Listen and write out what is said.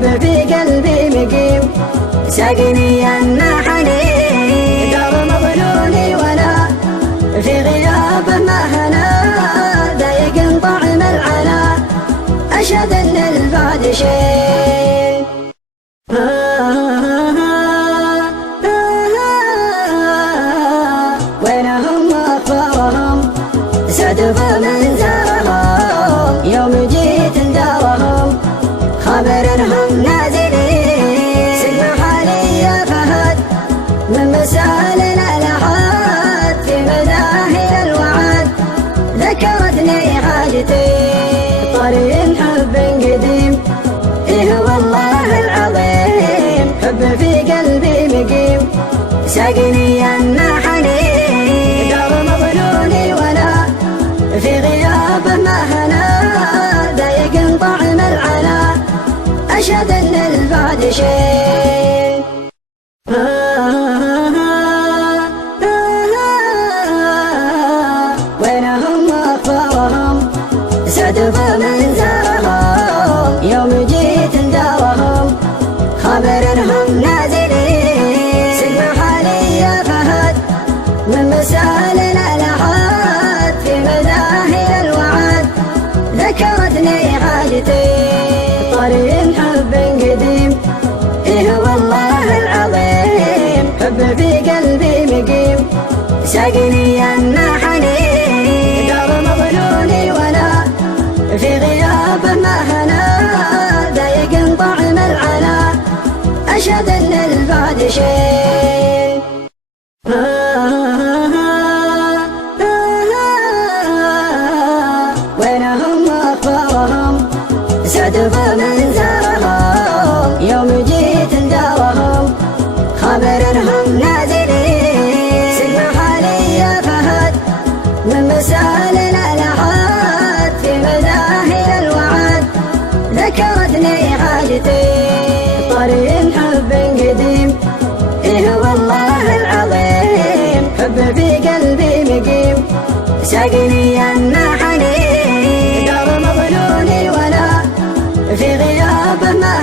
حب في قلبي مقيم ساقني النحنين دار مظلولي ولا في غيابه ما هنا ضايق طعم العلا أشهد أن البعد شيء وينهم أخبارهم سدف من زارهم يوم جيت دارهم خبر انهم نازلين سلم حالي يا فهد من مسالنا لحد في مداهن الوعد ذكرتني حاجتي طريق حب قديم إيه والله العظيم حب في قلبي مقيم ساقني النحنين دار مظلولي ولا في غيابه ما هنا ضايق طعم العلا أشهد أن البعد شيء وينهم أخبارهم سدف من زارهم يوم جيت دارهم خبر انهم نازلين سلم حالي يا فهد من مسالنا لحد في مداهن الوعد ذكرتني حاجتي طريق حب قديم إيه والله العظيم حب في قلبي مقيم ساقني النحنين دار مظلولي ولا في غيابه ما هنا ضايق طعم العلا أشهد أن البعد شيء وينهم أخبارهم سدف من زارهم يوم جيت دارهم خبر انهم نازلين سلم حالي يا فهد من مسالنا لحد في مداهن الوعد ذكرتني حاجتي طريق حب قديم إيه والله العظيم حب في قلبي مقيم ساقني النحنين دار مظلولي ولا في غيابه ما